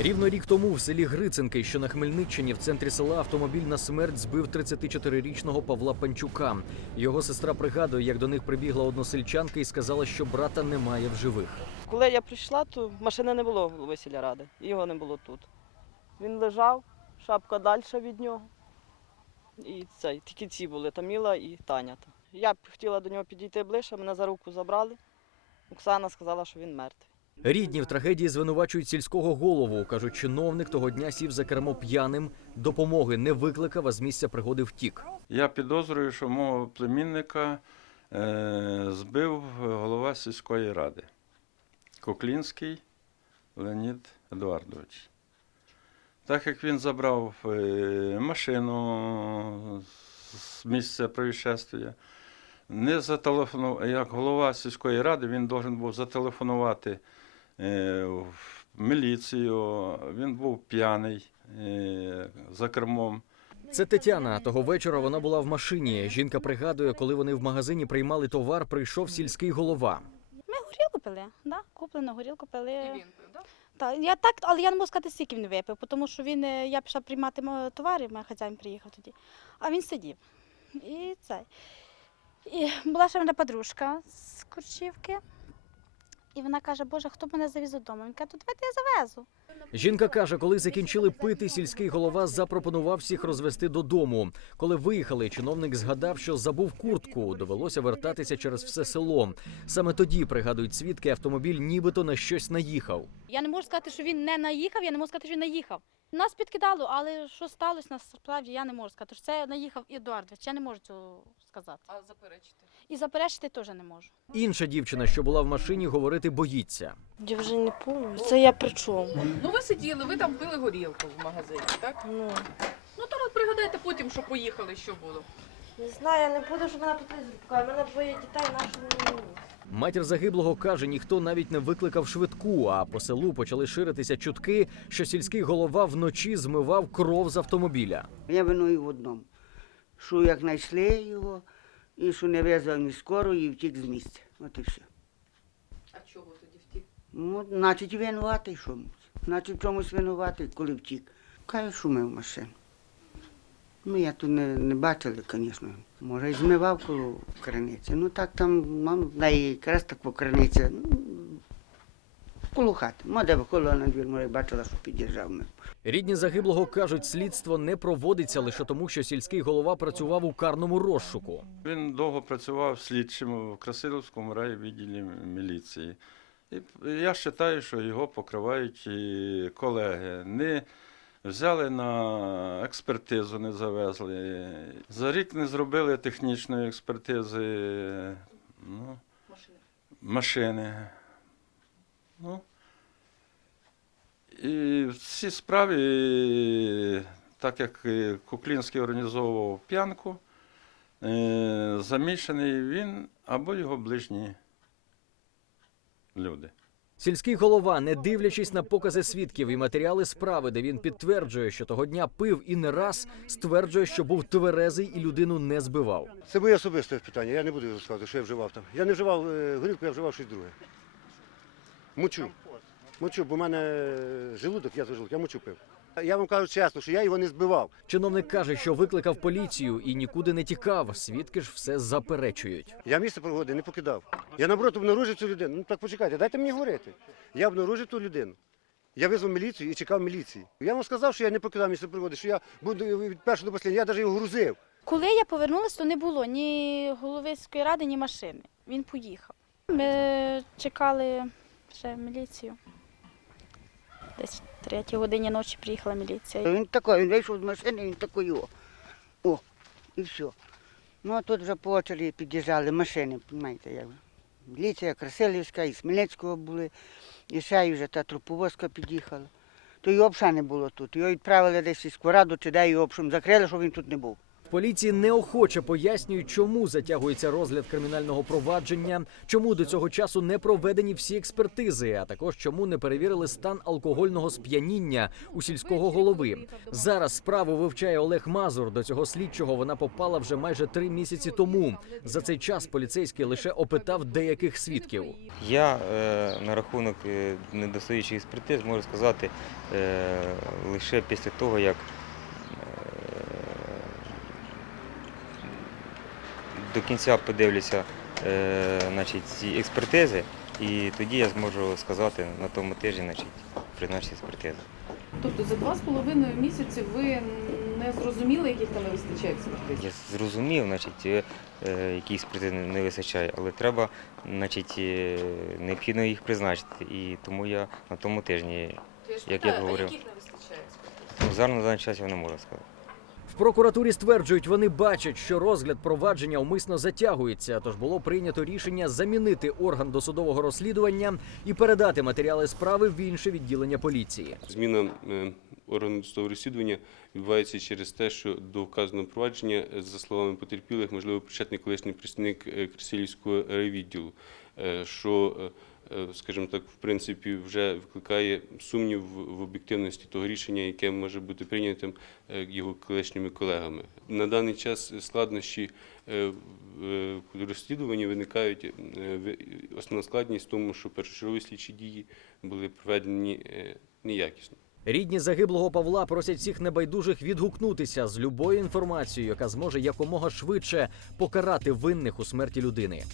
Рівно рік тому в селі Грицинки, що на Хмельниччині, в центрі села автомобіль на смерть збив 34-річного Павла Панчука. Його сестра пригадує, як до них прибігла односельчанка і сказала, що брата немає в живих. Коли я прийшла, то машини не було голови сільради, його не було тут. Він лежав, шапка далі від нього. І цей, тільки ці були Таміла і Таня. Я б хотіла до нього підійти ближче, мене за руку забрали. Оксана сказала, що він мертвий. Рідні в трагедії звинувачують сільського голову. кажуть, чиновник того дня сів за кермо п'яним, допомоги не викликав, а з місця пригоди втік. Я підозрюю, що мого племінника е, збив голова сільської ради Коклінський Леонід Едуардович. Так як він забрав е, машину з місця происшествия, не зателефонував, як голова сільської ради, він должен був зателефонувати в міліцію. Він був п'яний е, за кермом. Це Тетяна. Того вечора вона була в машині. Жінка пригадує, коли вони в магазині приймали товар, прийшов сільський голова. Ми горілку пили, да? куплену горілку пили. І він пив, так? Я так, але я не можу сказати, скільки він випив, тому що він, е, я пішла приймати товари, мій хазяїн приїхав тоді, а він сидів. І це. І була ще в мене подружка з Курчівки. І вона каже, Боже, хто б мене завіз додому? Він каже, то давайте я завезу. Жінка каже, коли закінчили пити, сільський голова запропонував всіх розвести додому. Коли виїхали, чиновник згадав, що забув куртку. Довелося вертатися через все село. Саме тоді пригадують свідки, автомобіль нібито на щось наїхав. Я не можу сказати, що він не наїхав, я не можу сказати, що він наїхав. Нас підкидало, але що сталося насправді, я не можу сказати. Що це наїхав Едуардович, я не можу цього сказати. А заперечити? І заперечити теж не можу. Інша дівчина, що була в машині, говорити боїться. Я вже не пам'ятаю. Це я при чому? Ну ви сиділи, ви там пили горілку в магазині, так? Ну, Ну то от пригадайте потім, що поїхали, що було. не знаю, я не буду, щоб мене тут У мене двоє дітей, нашого не Матір загиблого каже, ніхто навіть не викликав швидку. А по селу почали ширитися чутки, що сільський голова вночі змивав кров з автомобіля. Я виную в одному, що як знайшли його, і що не визвав ні скору і втік з місця. От і все. А чого тоді втік? Ну, значить, винуватий що. Значить, в чомусь винуватий, коли втік. Каже, шумив машину. Ну, я тут не, не бачила, звісно. Може, і змивав коло криниці. Ну так там, мам, в неї якраз так по криниці. Ну, коло хати. Виходила на двір, може, бачила, що під'їжджав. ми. Рідні загиблого кажуть, слідство не проводиться лише тому, що сільський голова працював у карному розшуку. Він довго працював слідчим в Красилівському райвідділі міліції. І я вважаю, що його покривають і колеги. Не взяли на експертизу, не завезли. За рік не зробили технічної експертизи ну, Машини. машини. Ну, в цій справі, так як е, Куклінський організовував п'янку, е, замішаний він або його ближні люди. Сільський голова, не дивлячись на покази свідків і матеріали справи, де він підтверджує, що того дня пив і не раз, стверджує, що був тверезий і людину не збивав. Це моє особисте питання, я не буду розказувати, що я вживав там. Я не вживав е, горілку, я вживав щось друге. Мочу. Мочу, бо в мене желудок, я за желудок, я мочу пив. Я вам кажу чесно, що я його не збивав. Чиновник каже, що викликав поліцію і нікуди не тікав. Свідки ж все заперечують. Я місце пригоди не покидав. Я наоборот обнаружив цю людину. Ну так почекайте, дайте мені говорити. Я обнаружив ту людину. Я визвав міліцію і чекав міліції. Я вам сказав, що я не покидав місце пригоди, що я буду від першого до останнього, я навіть його грузив. Коли я повернулася, то не було ні голови сільської ради, ні машини. Він поїхав. Ми чекали ще міліцію. Десь в третій годині ночі приїхала міліція. Він такий, він вийшов з машини, він такий. О, о і все. Ну, а тут вже по очері під'їжджали машини, розумієте, як. Міліція Красилівська, і Смілецького були, і ще й вже та труповозка під'їхала. То його взагалі не було тут. Його відправили десь із раду, чи де його в закрили, щоб він тут не був. Поліції неохоче пояснюють, чому затягується розгляд кримінального провадження, чому до цього часу не проведені всі експертизи, а також чому не перевірили стан алкогольного сп'яніння у сільського голови. Зараз справу вивчає Олег Мазур. До цього слідчого вона попала вже майже три місяці тому. За цей час поліцейський лише опитав деяких свідків. Я е, на рахунок е, недостаючих експертиз можу сказати е, лише після того, як до кінця подивлюся е, значить, ці експертизи, і тоді я зможу сказати на тому тижні значить, призначити експертизи. Тобто за два з половиною місяці ви не зрозуміли, яких там не вистачає експертиз? Я зрозумів, значить, е, е, які експертизи не- вистачає, але треба, значить, е, необхідно їх призначити. І тому я на тому тижні Як я говорив. яких не вистачає експертиз? ну, зараз на даний час я не можу сказати. Прокуратурі стверджують, вони бачать, що розгляд провадження умисно затягується. Тож було прийнято рішення замінити орган досудового розслідування і передати матеріали справи в інше відділення поліції. Зміна е, органу досудового розслідування відбувається через те, що до вказаного провадження, за словами потерпілих, можливо, причетний колишній представник е, Красилівського райвідділу, е, що, скажімо так, в принципі, вже викликає сумнів в- об'єктивності того рішення, яке може бути прийнятим е, його колишніми колегами. На даний час складнощі е, е, розслідуванні виникають е, основна складність в тому, що першочергові слідчі дії були проведені е, неякісно. Рідні загиблого Павла просять всіх небайдужих відгукнутися з любою інформацією, яка зможе якомога швидше покарати винних у смерті людини.